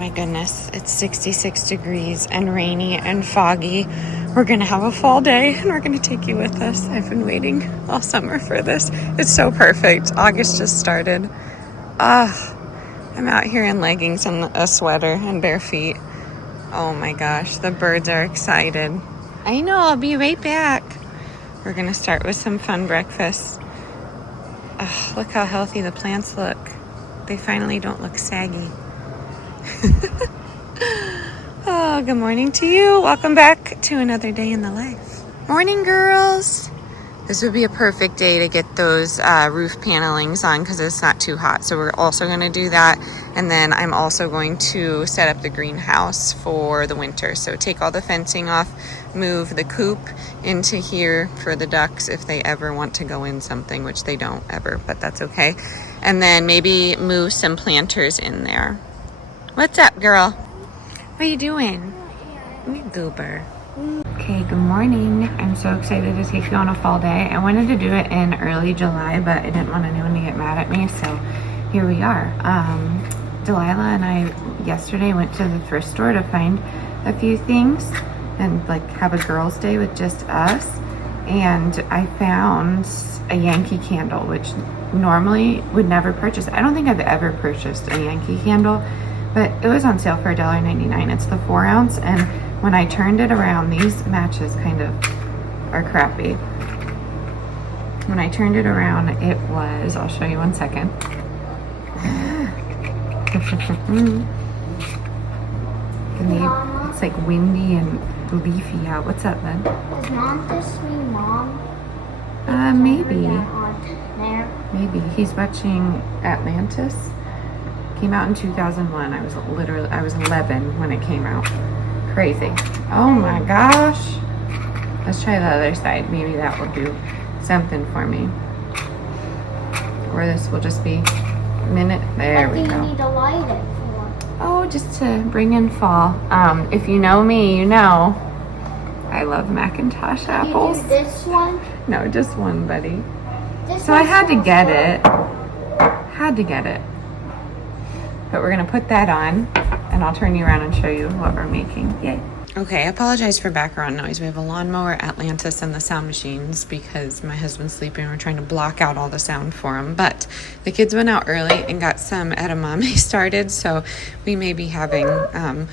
my goodness, it's 66 degrees and rainy and foggy. We're gonna have a fall day and we're gonna take you with us. I've been waiting all summer for this. It's so perfect. August just started. I'm out here in leggings and a sweater and bare feet. Oh my gosh, the birds are excited. I know, I'll be right back. We're gonna start with some fun breakfast. Look how healthy the plants look. They finally don't look saggy. Oh, good morning to you. Welcome back to another day in the life. Morning, girls. This would be a perfect day to get those roof panelings on because it's not too hot. So we're also going to do that. And then I'm also going to set up the greenhouse for the winter. So take all the fencing off, move the coop into here for the ducks if they ever want to go in something, which they don't ever, but that's okay. And then maybe move some planters in there. What's up, girl? What are you doing? You goober. Okay, good morning. I'm so excited to take you on a fall day. I wanted to do it in early July, but I didn't want anyone to get mad at me, so here we are. Delilah and I yesterday went to the thrift store to find a few things and like have a girls' day with just us. And I found a Yankee candle, which normally would never purchase. I don't think I've ever purchased a Yankee candle, but it was on sale for $1.99. It's the 4 ounce, and when I turned it around, these matches kind of are crappy. When I turned it around, it was, I'll show you 1 second. It's like windy and leafy out. What's up, bud? Does Mom just mean Mom? Maybe. Maybe. He's watching Atlantis. Came out in 2001. I was 11 when it came out. Crazy. Oh my gosh. Let's try the other side. Maybe that will do something for me. Or this will just be a minute. There we go. What do you need to light it for? Oh, just to bring in fall. If you know me, you know I love Macintosh apples. You do this one? No, just one, buddy. This So I had to one's get so it. Had to get it. But we're gonna put that on and I'll turn you around and show you what we're making. Yay. Okay, I apologize for background noise. We have a lawnmower, Atlantis, and the sound machines because my husband's sleeping. We're trying to block out all the sound for him. But the kids went out early and got some edamame started, so we may be having an,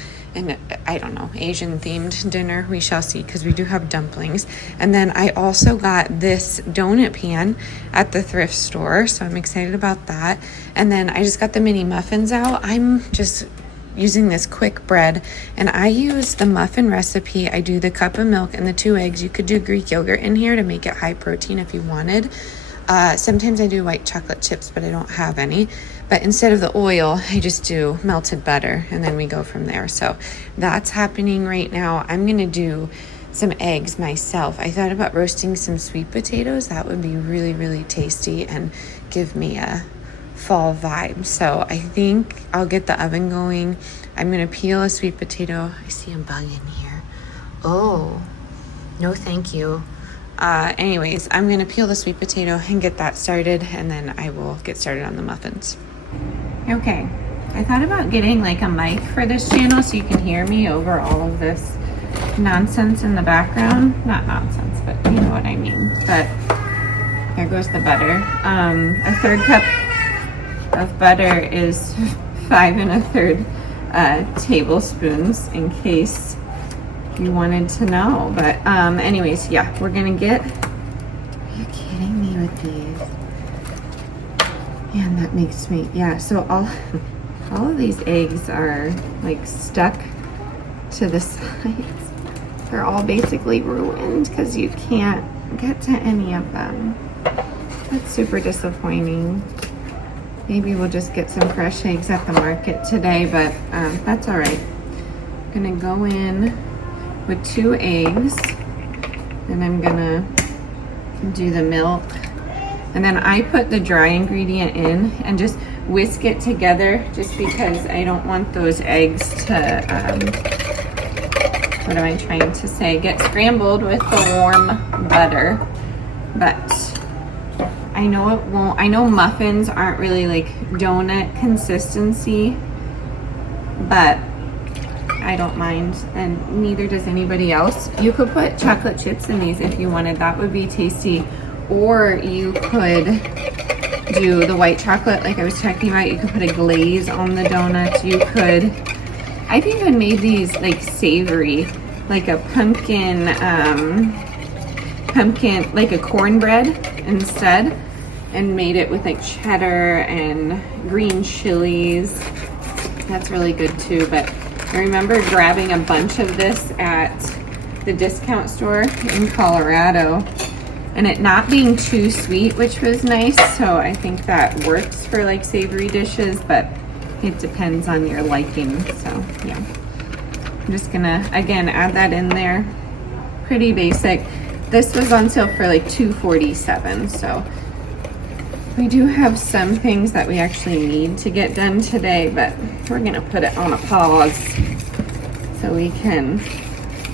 I don't know, Asian themed dinner. We shall see, because we do have dumplings. And then I also got this donut pan at the thrift store, so I'm excited about that. And then I just got the mini muffins out. I'm just using this quick bread, and I use the muffin recipe. I do the cup of milk and the 2 eggs. You could do Greek yogurt in here to make it high protein if you wanted. Sometimes I do white chocolate chips, but I don't have any. But instead of the oil, I just do melted butter, and then we go from there. So that's happening right now. I'm gonna do some eggs myself. I thought about roasting some sweet potatoes. That would be really, really tasty and give me a fall vibe. So I think I'll get the oven going. I'm gonna peel a sweet potato. I see a bug in here. Oh, no thank you. Anyways, I'm gonna peel the sweet potato and get that started, and then I will get started on the muffins. Okay, I thought about getting like a mic for this channel so you can hear me over all of this nonsense in the background. Not nonsense, but you know what I mean. But there goes the butter. A 3rd cup of butter is 5 1/3 tablespoons, in case you wanted to know. But anyways, yeah, we're gonna get, are you kidding me with these? Man, that makes me, yeah, so all of these eggs are like stuck to the sides. They're all basically ruined because you can't get to any of them. That's super disappointing. Maybe we'll just get some fresh eggs at the market today, but that's all right. I'm gonna go in with 2 eggs, and I'm gonna do the milk. And then I put the dry ingredient in and just whisk it together, just because I don't want those eggs to, what am I trying to say, get scrambled with the warm butter. But I know it won't. I know muffins aren't really like donut consistency, but I don't mind, and neither does anybody else. You could put chocolate chips in these if you wanted. That would be tasty. Or you could do the white chocolate like I was talking about. You could put a glaze on the donuts. You could, I've even made these like savory, like a pumpkin, like a cornbread instead, and made it with like cheddar and green chilies. That's really good too. But I remember grabbing a bunch of this at the discount store in Colorado and it not being too sweet, which was nice. So I think that works for like savory dishes, but it depends on your liking. So yeah, I'm just gonna, again, add that in there. Pretty basic. This was on sale for like $2.47. So we do have some things that we actually need to get done today, but we're gonna put it on a pause so we can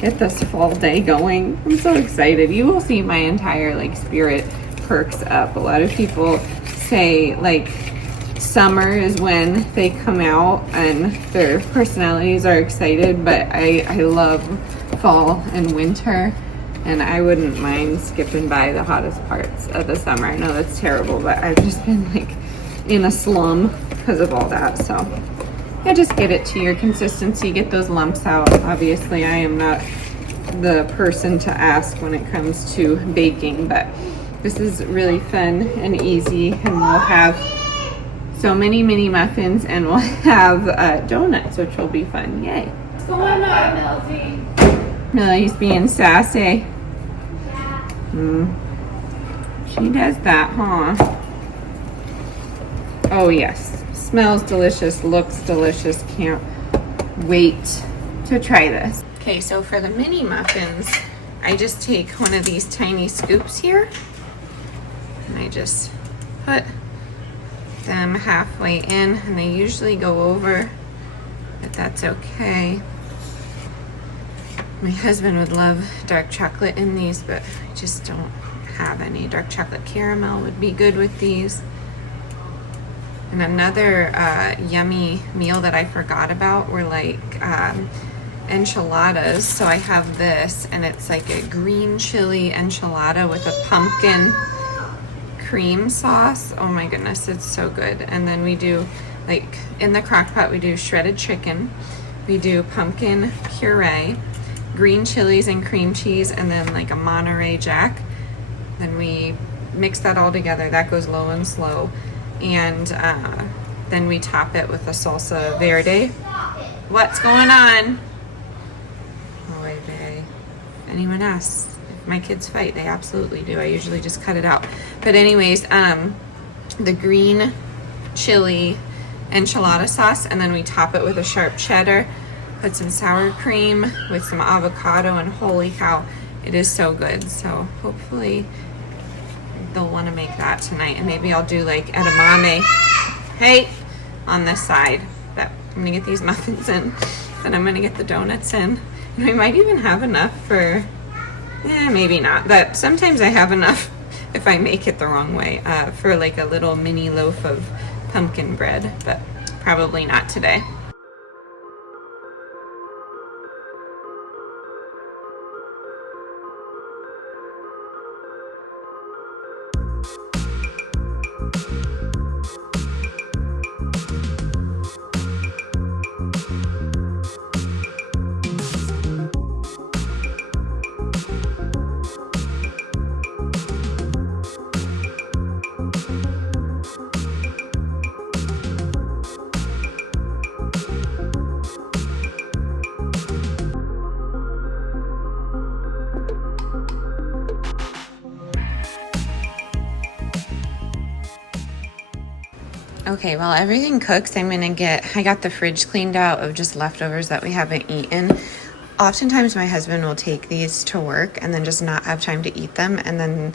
get this fall day going. I'm so excited. You will see my entire like spirit perks up. A lot of people say like summer is when they come out and their personalities are excited, but I love fall and winter, and I wouldn't mind skipping by the hottest parts of the summer. I know that's terrible, but I've just been like in a slum because of all that. So yeah, just get it to your consistency, get those lumps out. Obviously, I am not the person to ask when it comes to baking, but this is really fun and easy, and we'll have so many mini muffins, and we'll have donuts, which will be fun. Yay. What's going on, Milty? Millie's being sassy. She does that, huh? Oh yes, smells delicious, looks delicious. Can't wait to try this. Okay, so for the mini muffins, I just take one of these tiny scoops here, and I just put them halfway in, and they usually go over, but that's okay. My husband would love dark chocolate in these, but I just don't have any. Dark chocolate caramel would be good with these. And another yummy meal that I forgot about were like enchiladas. So I have this, and it's like a green chili enchilada with a pumpkin cream sauce. Oh my goodness, it's so good. And then we do, like in the crock pot, we do shredded chicken, we do pumpkin puree, green chilies and cream cheese, and then like a Monterey Jack. Then we mix that all together. That goes low and slow. And then we top it with a salsa verde. What's going on? Oy vey. Anyone asks if my kids fight, they absolutely do. I usually just cut it out. But anyways, the green chili enchilada sauce, and then we top it with a sharp cheddar, put some sour cream with some avocado, and holy cow, it is so good. So hopefully they'll want to make that tonight, and maybe I'll do like edamame, hey, on this side. But I'm gonna get these muffins in, then I'm gonna get the donuts in, and we might even have enough for, maybe not, but sometimes I have enough if I make it the wrong way, for like a little mini loaf of pumpkin bread, but probably not today. Okay, while everything cooks, I got the fridge cleaned out of just leftovers that we haven't eaten. Oftentimes my husband will take these to work and then just not have time to eat them, and then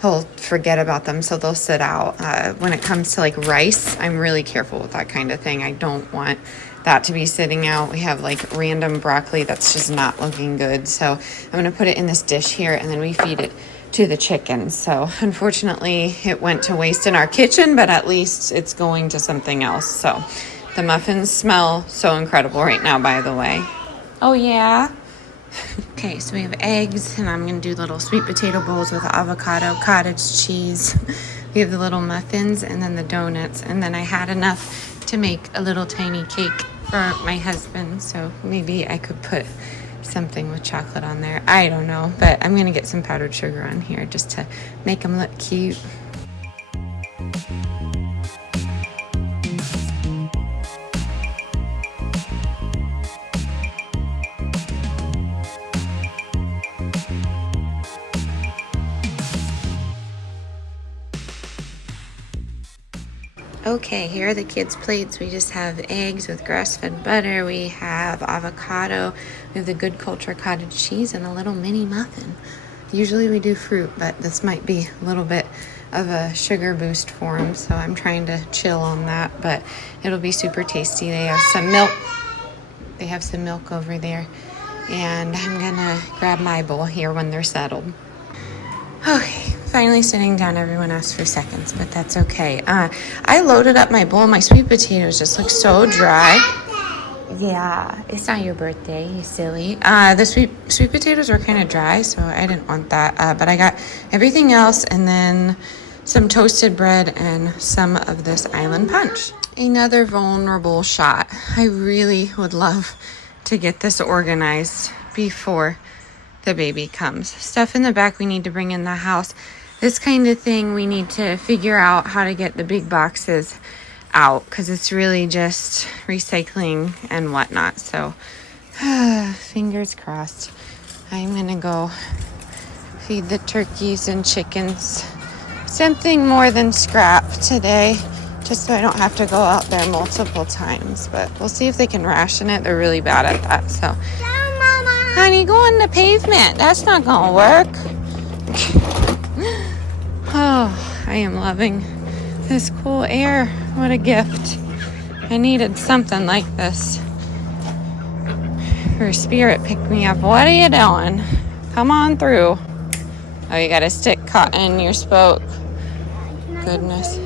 he'll forget about them, so they'll sit out. When it comes to like rice, I'm really careful with that kind of thing. I don't want that to be sitting out. We have like random broccoli that's just not looking good. So I'm gonna put it in this dish here, and then we feed it to the chickens. So unfortunately it went to waste in our kitchen, but at least it's going to something else. So The muffins smell so incredible right now, by the way. Oh, yeah? Okay, so we have eggs, and I'm going to do little sweet potato bowls with avocado, cottage cheese. We have the little muffins and then the donuts. And then I had enough to make a little tiny cake for my husband. So maybe I could put something with chocolate on there. I don't know, but I'm going to get some powdered sugar on here just to make them look cute. Okay, here are the kids' plates. We just have eggs with grass-fed butter. We have avocado. We have the Good Culture cottage cheese and a little mini muffin. Usually we do fruit, but this might be a little bit of a sugar boost for them, so I'm trying to chill on that, but it'll be super tasty. They have some milk. They have some milk over there, and I'm gonna grab my bowl here when they're settled. Okay, finally sitting down. Everyone asked for seconds, but that's okay. I loaded up my bowl. My sweet potatoes just look so dry. Yeah, it's not your birthday, you silly. The sweet potatoes were kind of dry, so I didn't want that. But I got everything else, and then some toasted bread and some of this island punch. Another vulnerable shot. I really would love to get this organized before the baby comes. Stuff in the back we need to bring in the house. This kind of thing we need to figure out how to get the big boxes out, because it's really just recycling and whatnot. So fingers crossed. I'm gonna go feed the turkeys and chickens something more than scrap today, just so I don't have to go out there multiple times. But we'll see if they can ration it. They're really bad at that. So honey, go on the pavement. That's not gonna work. Oh, I am loving this cool air. What a gift. I needed something like this. Her spirit picked me up. What are you doing? Come on through. Oh, you got a stick caught in your spoke. Goodness.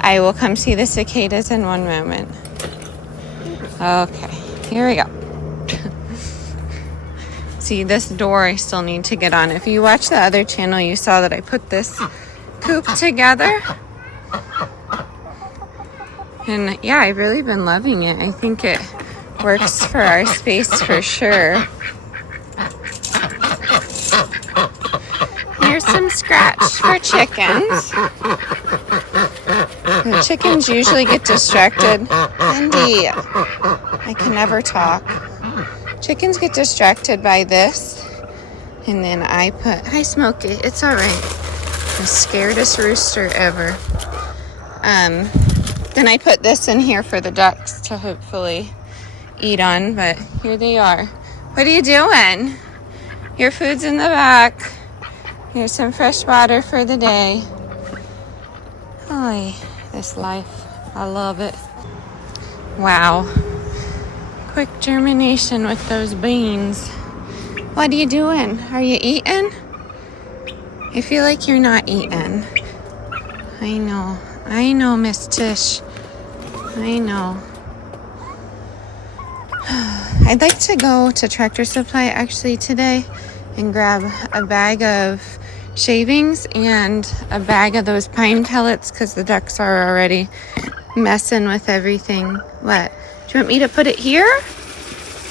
I will come see the cicadas in one moment. Okay, here we go. See, this door I still need to get on. If you watch the other channel, you saw that I put this coop together. And yeah, I've really been loving it. I think it works for our space for sure. Here's some scratch for chickens. The chickens usually get distracted. Andy, I can never talk. Chickens get distracted by this, and then I put, hi Smokey, it's all right. The scaredest rooster ever. Then I put this in here for the ducks to hopefully eat on, but here they are. What are you doing? Your food's in the back. Here's some fresh water for the day. Hi, this life, I love it. Wow. Quick germination with those beans. What are you doing? Are you eating? I feel like you're not eating. I know, Miss Tish. I know. I'd like to go to Tractor Supply actually today and grab a bag of shavings and a bag of those pine pellets, because the ducks are already messing with everything. What? Do you want me to put it here?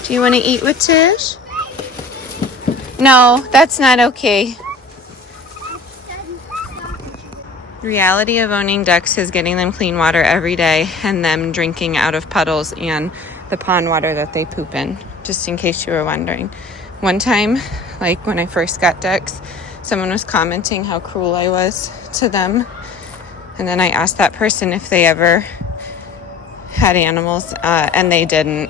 Do you want to eat with Tish? No, that's not okay. Reality of owning ducks is getting them clean water every day and them drinking out of puddles and the pond water that they poop in, just in case you were wondering. One time, like when I first got ducks, someone was commenting how cruel I was to them. And then I asked that person if they ever had animals, and they didn't.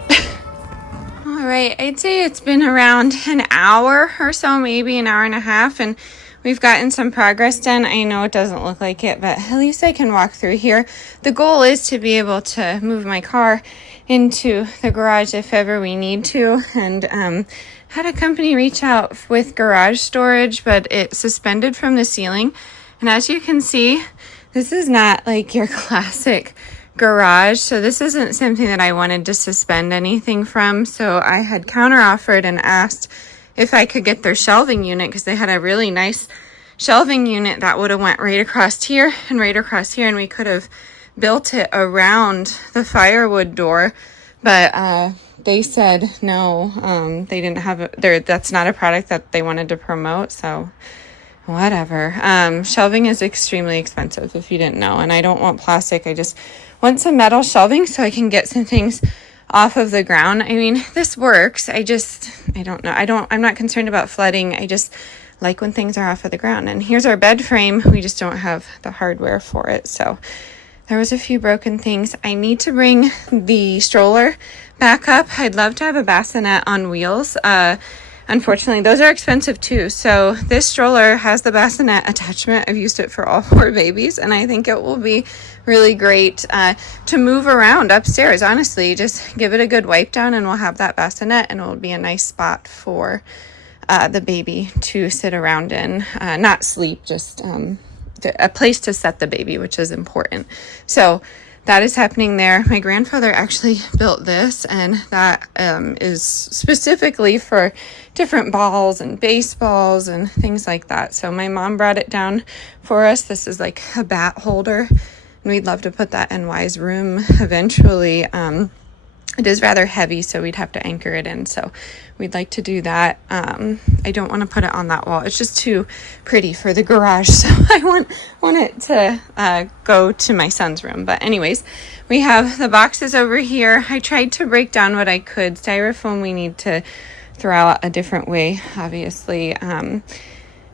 All right, I'd say it's been around an hour or so, maybe an hour and a half, and we've gotten some progress done. I know it doesn't look like it, but at least I can walk through here. The goal is to be able to move my car into the garage if ever we need to, and had a company reach out with garage storage, but it suspended from the ceiling. And as you can see, this is not like your classic garage. So this isn't something that I wanted to suspend anything from. So I had counteroffered and asked if I could get their shelving unit, because they had a really nice shelving unit that would have went right across here and right across here, and we could have built it around the firewood door. But they said no, they didn't have it. That's not a product that they wanted to promote. So whatever. Shelving is extremely expensive, if you didn't know, and I don't want plastic. I just want some metal shelving so I can get some things off of the ground. I mean, this works. I don't know. I'm not concerned about flooding. I just like when things are off of the ground. And here's our bed frame. We just don't have the hardware for it. So there was a few broken things. I need to bring the stroller back up. I'd love to have a bassinet on wheels. Unfortunately, those are expensive too. So this stroller has the bassinet attachment. I've used it for all 4 babies, and I think it will be really great to move around upstairs. Honestly, just give it a good wipe down and we'll have that bassinet, and it will be a nice spot for the baby to sit around in, not sleep, just a place to set the baby, which is important. So that is happening there. My grandfather actually built this, and that is specifically for different balls and baseballs and things like that. So my mom brought it down for us. This is like a bat holder, and we'd love to put that in Y's room eventually. It is rather heavy, so we'd have to anchor it in. So we'd like to do that. I don't want to put it on that wall. It's just too pretty for the garage. So I want it to go to my son's room. But anyways, we have the boxes over here. I tried to break down what I could. Styrofoam we need to throw out a different way, obviously.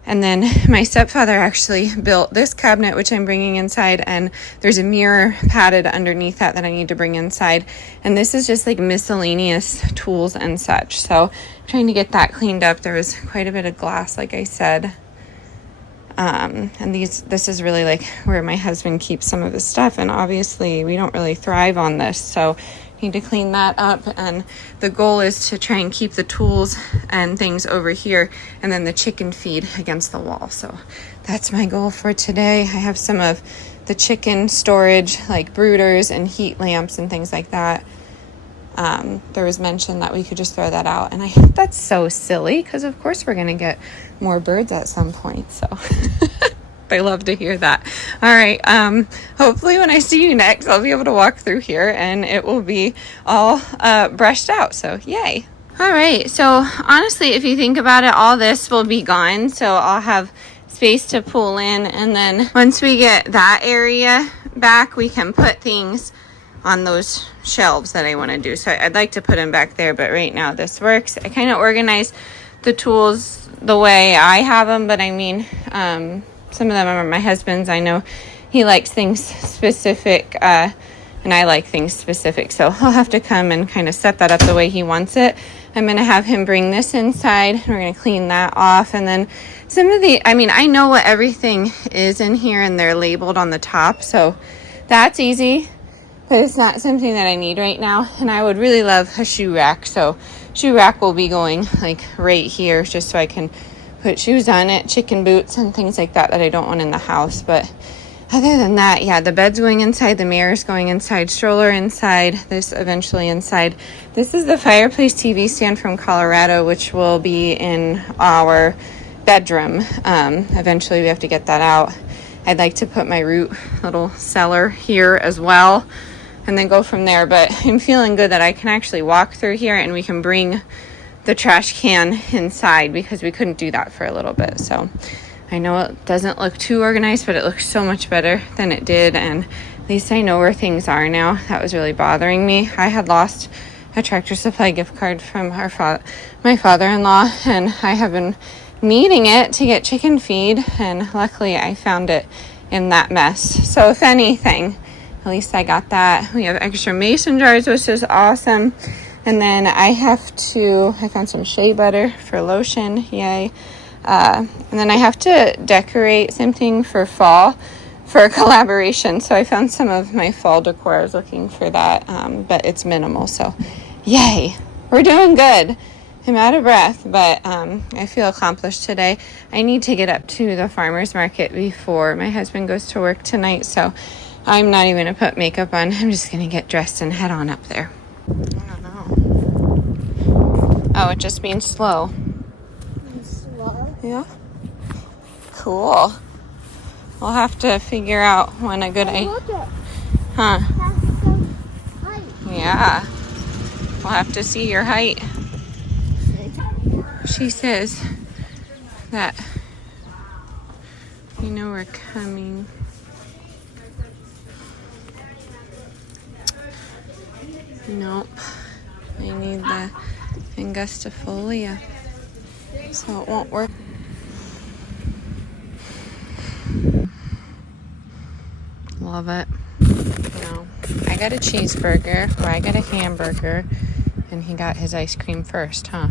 And then my stepfather actually built this cabinet, which I'm bringing inside, and there's a mirror padded underneath that I need to bring inside. And this is just like miscellaneous tools and such. So I'm trying to get that cleaned up. There was quite a bit of glass, like I said. And this is really like where my husband keeps some of his stuff, and obviously we don't really thrive on this. So need to clean that up, and the goal is to try and keep the tools and things over here, and then the chicken feed against the wall. So that's my goal for today. I have some of the chicken storage, like brooders and heat lamps and things like that. There was mention that we could just throw that out, and I think that's so silly, because of course we're going to get more birds at some point. So I love to hear that. All right. Hopefully when I see you next, I'll be able to walk through here and it will be all brushed out. So yay. All right. So honestly, if you think about it, all this will be gone. So I'll have space to pull in. And then once we get that area back, we can put things on those shelves that I want to do. So I'd like to put them back there, but right now this works. I kind of organize the tools the way I have them, but I mean, some of them are my husband's. I know he likes things specific, and I like things specific. So I'll have to come and kind of set that up the way he wants it. I'm going to have him bring this inside. We're going to clean that off. And then I know what everything is in here, and they're labeled on the top. So that's easy, but it's not something that I need right now. And I would really love a shoe rack. So shoe rack will be going like right here, just so I can put shoes on it, chicken boots and things like that I don't want in the house. But other than that, yeah, the bed's going inside, the mirror's going inside, stroller inside, this eventually inside. This is the fireplace TV stand from Colorado, which will be in our bedroom. Eventually we have to get that out. I'd like to put my root little cellar here as well, and then go from there. But I'm feeling good that I can actually walk through here, and we can bring the trash can inside, because we couldn't do that for a little bit. So I know it doesn't look too organized, but it looks so much better than it did, and at least I know where things are now. That was really bothering me. I had lost a Tractor Supply gift card from my father-in-law, and I have been needing it to get chicken feed, and luckily I found it in that mess. So if anything, at least I got that. We have extra mason jars, which is awesome. And then I found some shea butter for lotion, yay. And then I have to decorate something for fall for a collaboration. So I found some of my fall decor. I was looking for that, but it's minimal. So yay, we're doing good. I'm out of breath, but I feel accomplished today. I need to get up to the farmer's market before my husband goes to work tonight. So I'm not even gonna put makeup on. I'm just gonna get dressed and head on up there. I don't know. Oh, it just means slow. Slow. Yeah. Cool. We'll have to figure out when a good Look at Huh. that's so height. Yeah. We'll have to see your height. She says that you know we're coming. Nope. I need the angustifolia, so it won't work. Love it. No. I got a cheeseburger, or I got a hamburger, and he got his ice cream first, huh?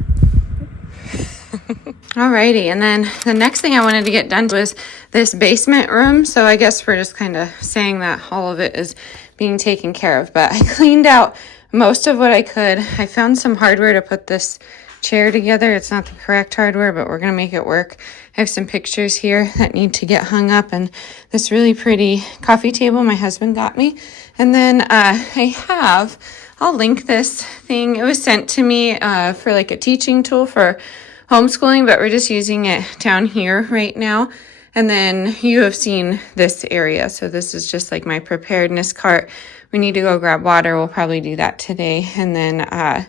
Alrighty, and then the next thing I wanted to get done was this basement room. So I guess we're just kind of saying that all of it is being taken care of. But I cleaned out most of what I could. I found some hardware to put this chair together. It's not the correct hardware, but we're going to make it work. I have some pictures here that need to get hung up, and this really pretty coffee table my husband got me. And then I'll link this thing. It was sent to me for like a teaching tool for homeschooling, but we're just using it down here right now. And then you have seen this area. So this is just like my preparedness cart. We need to go grab water. We'll probably do that today. And then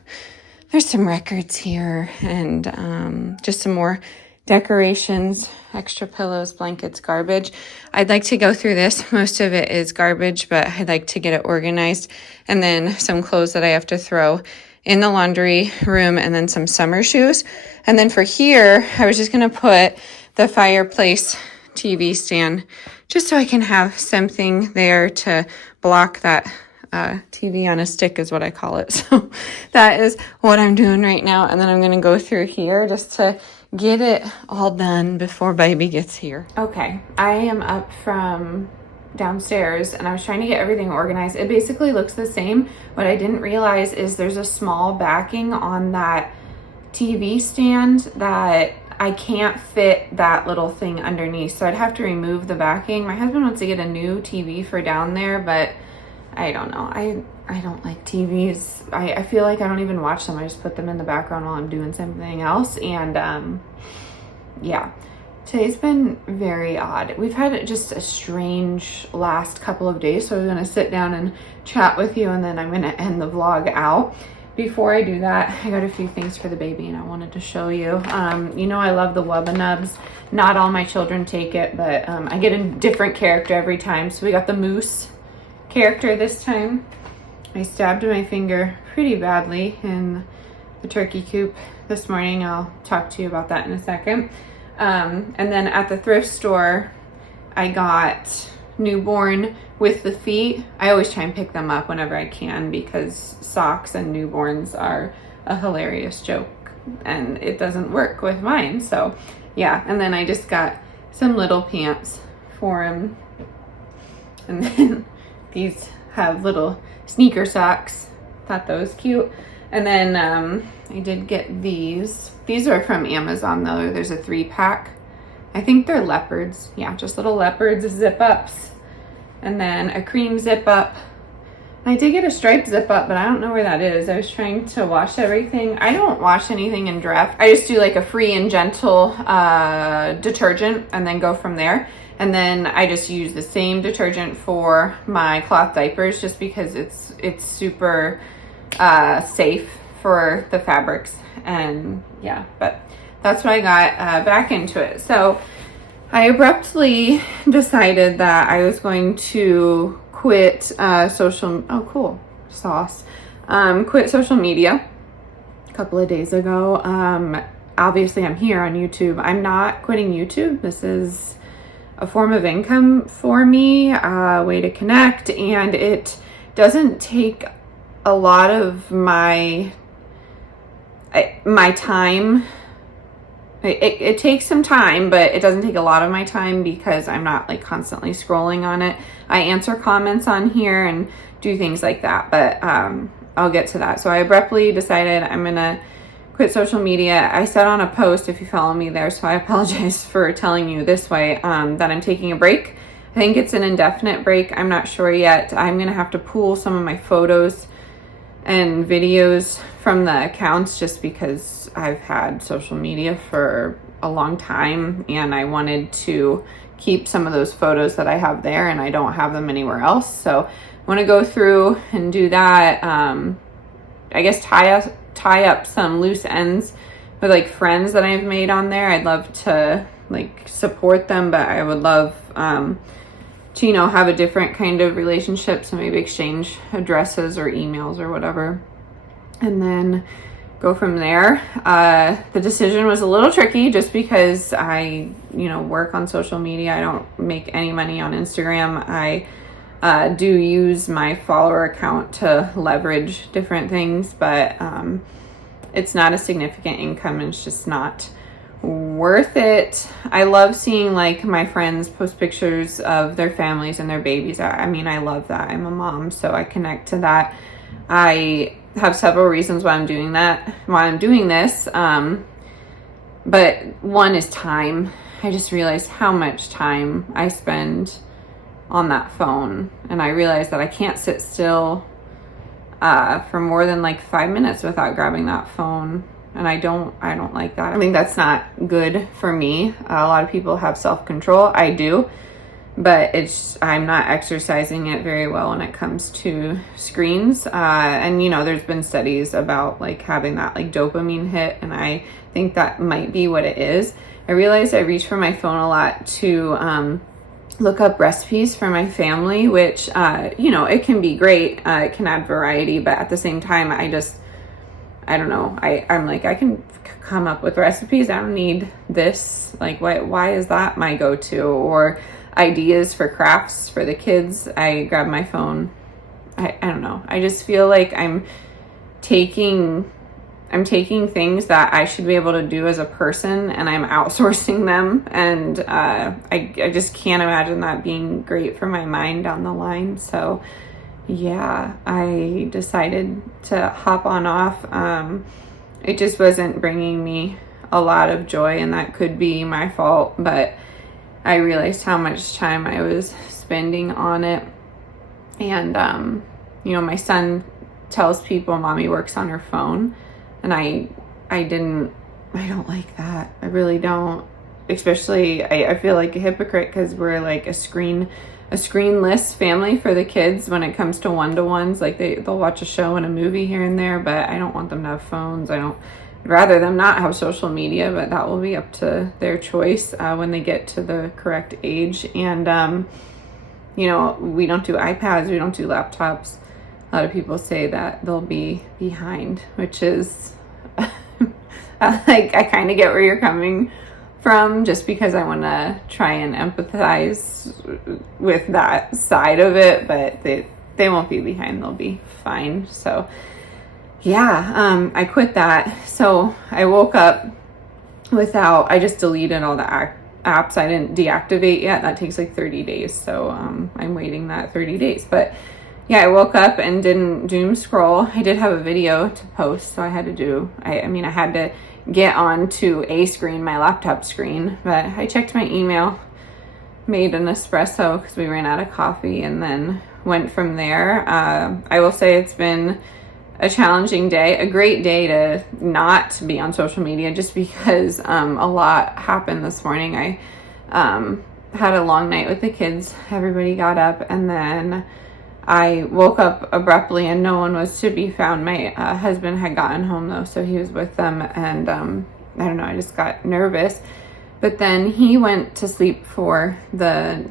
there's some records here and just some more decorations, extra pillows, blankets, garbage. I'd like to go through this. Most of it is garbage, but I'd like to get it organized. And then some clothes that I have to throw in the laundry room, and then some summer shoes. And then for here, I was just going to put the fireplace TV stand just so I can have something there to block that TV on a stick is what I call it. So that is what I'm doing right now. And then I'm going to go through here just to get it all done before baby gets here. Okay, I am up from downstairs and I was trying to get everything organized. It basically looks the same. What I didn't realize is there's a small backing on that TV stand that I can't fit that little thing underneath. So I'd have to remove the backing. My husband wants to get a new TV for down there, but I don't know. I don't like TVs. I feel like I don't even watch them. I just put them in the background while I'm doing something else. And yeah. Today's been very odd. We've had just a strange last couple of days, so I'm going to sit down and chat with you, and then I'm going to end the vlog out. Before I do that, I got a few things for the baby, and I wanted to show you. You know I love the Wubba Nubs. Not all my children take it, but I get a different character every time. So we got the moose character this time. I stabbed my finger pretty badly in the turkey coop this morning. I'll talk to you about that in a second. And then at the thrift store, I got newborn with the feet. I always try and pick them up whenever I can because socks and newborns are a hilarious joke and it doesn't work with mine. So yeah, and then I just got some little pants for him. And then these have little sneaker socks. Thought that was cute. And then I did get these. These are from Amazon though. There's a 3-pack. I think they're leopards. Yeah, just little leopards zip ups. And then a cream zip up. I did get a striped zip up, but I don't know where that is. I was trying to wash everything. I don't wash anything in Dreft. I just do like a Free and Gentle detergent and then go from there. And then I just use the same detergent for my cloth diapers just because it's super safe for the fabrics. And yeah, but that's what I got back into it. So I abruptly decided that I was going to quit quit social media a couple of days ago. Obviously I'm here on YouTube. I'm not quitting YouTube. This is a form of income for me, a way to connect, and it doesn't take a lot of my time. It takes some time, but it doesn't take a lot of my time because I'm not like constantly scrolling on it. I answer comments on here and do things like that, but I'll get to that. So I abruptly decided I'm gonna quit social media. I said on a post, if you follow me there, so I apologize for telling you this way, that I'm taking a break. think it's an indefinite break. I'm not sure yet. I'm going to have to pull some of my photos and videos from the accounts just because I've had social media for a long time and I wanted to keep some of those photos that I have there and I don't have them anywhere else. So I want to go through and do that. I guess tie up some loose ends with like friends that I've made on there. I'd love to like support them, but I would love to, you know, have a different kind of relationship. So maybe exchange addresses or emails or whatever. And then go from there. The decision was a little tricky just because I, you know, work on social media. I don't make any money on Instagram. I do use my follower account to leverage different things, but it's not a significant income and it's just not worth it. I love seeing like my friends post pictures of their families and their babies. I mean, I love that. I'm a mom, so I connect to that. I have several reasons why I'm doing this. But one is time. I just realized how much time I spend on that phone, and I realized that I can't sit still for more than like 5 minutes without grabbing that phone. And I don't like that. I think that's not good for me. A lot of people have self-control. I do, but I'm not exercising it very well when it comes to screens. And you know, there's been studies about like having that like dopamine hit, and I think that might be what it is. I realized I reach for my phone a lot to look up recipes for my family, which you know, it can be great. It can add variety, but at the same time, I don't know. I'm like, I can come up with recipes. I don't need this. Like, why is that my go-to? Or ideas for crafts for the kids. I grab my phone. I don't know. I just feel like I'm taking things that I should be able to do as a person and I'm outsourcing them. And I just can't imagine that being great for my mind down the line. So yeah, I decided to hop on off. It just wasn't bringing me a lot of joy, and that could be my fault, but I realized how much time I was spending on it. And you know, my son tells people mommy works on her phone, and I don't like that. I really don't. Especially I feel like a hypocrite because we're like a screenless family for the kids when it comes to one-to-ones. Like they'll watch a show and a movie here and there, but I don't want them to have phones. I'd rather them not have social media, but that will be up to their choice when they get to the correct age. And you know, we don't do iPads, we don't do laptops. A lot of people say that they'll be behind, which is like, I kind of get where you're coming from, just because I want to try and empathize with that side of it, but they won't be behind, they'll be fine. So yeah, I quit that. So I woke up I just deleted all the apps. I didn't deactivate yet. That takes like 30 days. So I'm waiting that 30 days. But yeah, I woke up and didn't doom scroll. I did have a video to post, so I had to I had to get onto a screen, my laptop screen, but I checked my email, made an espresso because we ran out of coffee, and then went from there. I will say it's been a challenging day, a great day to not be on social media just because a lot happened this morning. I had a long night with the kids. Everybody got up, and then I woke up abruptly and no one was to be found. My husband had gotten home though, so he was with them, and I don't know, I just got nervous. But then he went to sleep for the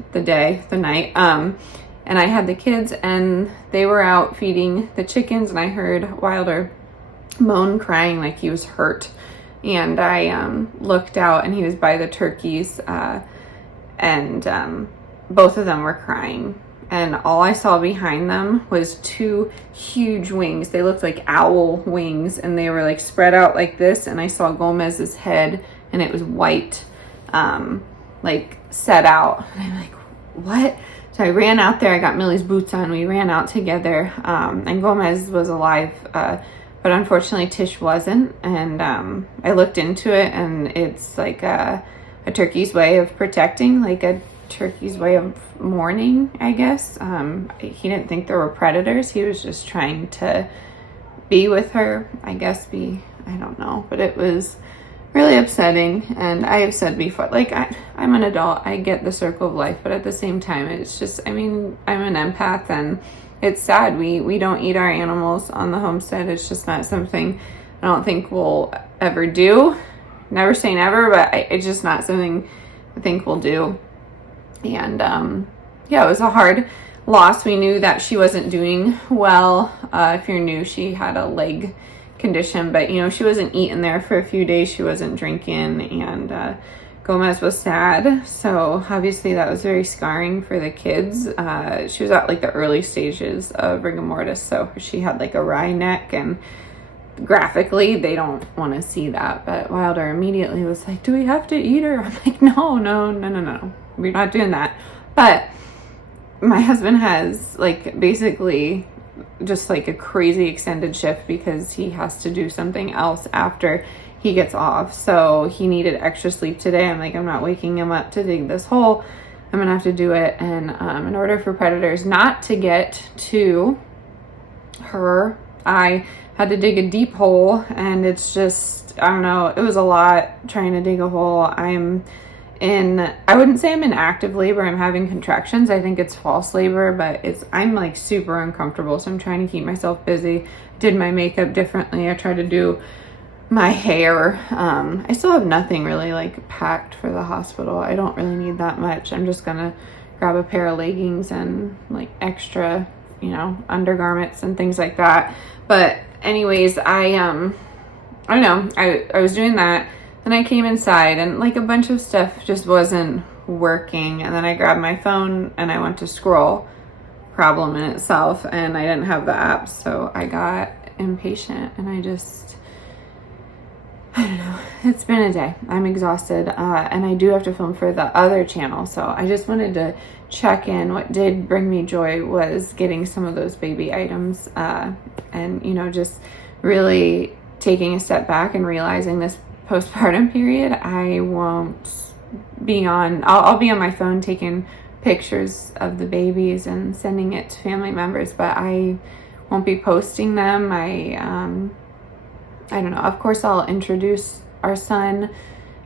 night, and I had the kids and they were out feeding the chickens, and I heard Wilder moan, crying like he was hurt. And I looked out and he was by the turkeys, and both of them were crying. And all I saw behind them was two huge wings. They looked like owl wings, and they were like spread out like this. And I saw Gomez's head, and it was white, like set out. And I'm like, what? So I ran out there. I got Millie's boots on. We ran out together, and Gomez was alive, but unfortunately Tish wasn't. And I looked into it, and it's like a turkey's way of protecting like a Turkey's way of mourning, I guess. He didn't think there were predators. He was just trying to be with her, I guess. I don't know, but it was really upsetting. And I have said before, like, I'm an adult, I get the circle of life, but at the same time, it's just, I mean, I'm an empath, and it's sad. We don't eat our animals on the homestead. It's just not something I don't think we'll ever do. Never say never, but it's just not something I think we'll do. And yeah, it was a hard loss. We knew that she wasn't doing well. If you're new, she had a leg condition, but you know, she wasn't eating there for a few days. She wasn't drinking, and Gomez was sad. So obviously that was very scarring for the kids. She was at like the early stages of rigor mortis, so she had like a wry neck, and graphically they don't want to see that. But Wilder immediately was like, do we have to eat her? I'm like, no, we're not doing that. But my husband has like basically just like a crazy extended shift because he has to do something else after he gets off. So he needed extra sleep today. I'm like, I'm not waking him up to dig this hole. I'm gonna have to do it. And in order for predators not to get to her, I had to dig a deep hole, and it's just, I don't know, it was a lot trying to dig a hole. I wouldn't say I'm in active labor. I'm having contractions. I think it's false labor, but I'm like super uncomfortable. So I'm trying to keep myself busy. Did my makeup differently. I tried to do my hair. I still have nothing really like packed for the hospital. I don't really need that much. I'm just gonna grab a pair of leggings and like extra, you know, undergarments and things like that. But anyways, I don't know. I was doing that. Then I came inside, and like a bunch of stuff just wasn't working. And then I grabbed my phone and I went to scroll. Problem in itself. And I didn't have the app, so I got impatient, and I don't know. It's been a day. I'm exhausted, and I do have to film for the other channel. So I just wanted to check in. What did bring me joy was getting some of those baby items, and you know, just really taking a step back and realizing this postpartum period, I won't be on. I'll be on my phone taking pictures of the babies and sending it to family members, but I won't be posting them. I don't know. Of course, I'll introduce our son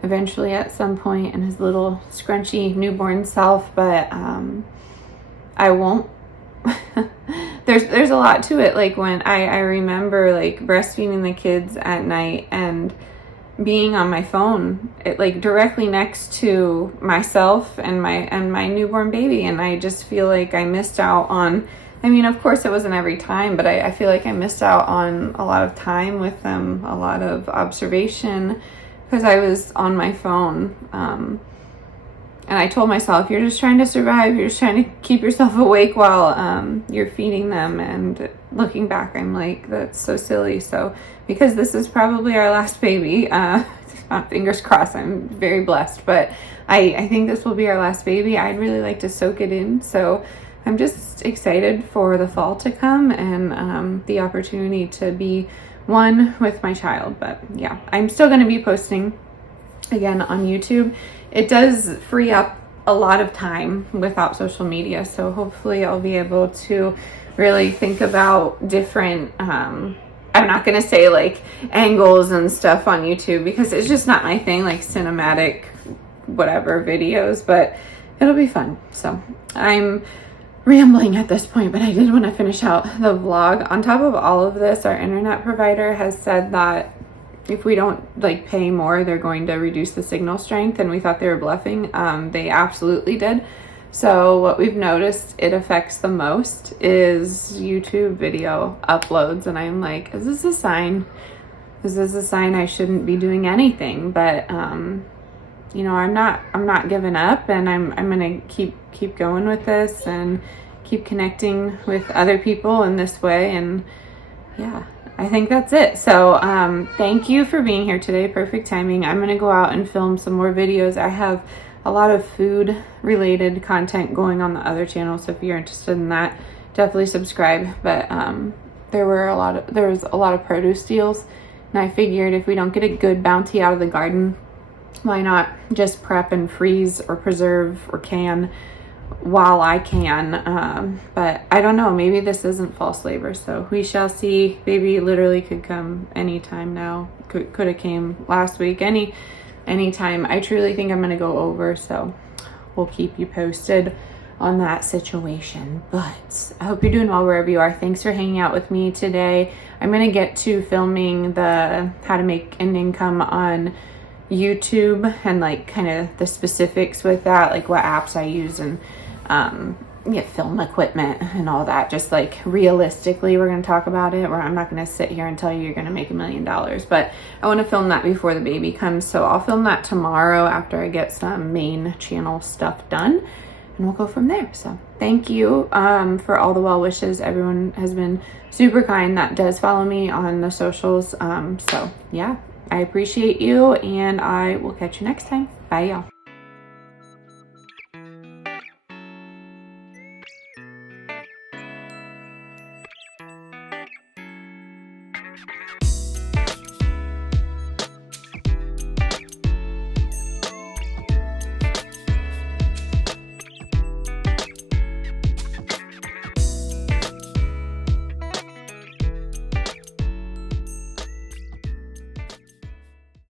eventually at some point and his little scrunchy newborn self, but I won't. There's a lot to it. Like when I remember like breastfeeding the kids at night and being on my phone, it like directly next to myself and my newborn baby, and I just feel like I missed out on. I mean, of course it wasn't every time, but I feel like I missed out on a lot of time with them, a lot of observation, because I was on my phone. And I told myself, you're just trying to survive. You're just trying to keep yourself awake while you're feeding them. And looking back, I'm like, that's so silly. So because this is probably our last baby, fingers crossed, I'm very blessed. But I think this will be our last baby. I'd really like to soak it in. So I'm just excited for the fall to come and the opportunity to be one with my child. But yeah, I'm still going to be posting again on YouTube. It does free up a lot of time without social media, so hopefully I'll be able to really think about different I'm not gonna say like angles and stuff on YouTube because it's just not my thing, like cinematic whatever videos, but it'll be fun. So I'm rambling at this point, but I did want to finish out the vlog. On top of all of this, our internet provider has said that if we don't like pay more, they're going to reduce the signal strength, and we thought they were bluffing. They absolutely did. So what we've noticed it affects the most is YouTube video uploads, and I'm like, is this a sign? Is this a sign I shouldn't be doing anything? But you know, I'm not giving up, and I'm gonna keep going with this and keep connecting with other people in this way. And yeah, I think that's it. So thank you for being here today. Perfect timing. I'm gonna go out and film some more videos. I have a lot of food related content going on the other channel, so if you're interested in that, definitely subscribe. But there was a lot of produce deals, and I figured if we don't get a good bounty out of the garden, why not just prep and freeze or preserve or can while I can? But I don't know, maybe this isn't false labor, so we shall see. Baby literally could come anytime now. Could have came last week, anytime. I truly think I'm gonna go over, so we'll keep you posted on that situation. But I hope you're doing well wherever you are. Thanks for hanging out with me today. I'm gonna get to filming the how to make an income on YouTube and like kind of the specifics with that, like what apps I use and film equipment and all that. Just like realistically, we're going to talk about it, where I'm not going to sit here and tell you you're going to make $1 million, but I want to film that before the baby comes. So I'll film that tomorrow after I get some main channel stuff done, and we'll go from there. So thank you for all the well wishes. Everyone has been super kind that does follow me on the socials. So yeah, I appreciate you, and I will catch you next time. Bye, y'all.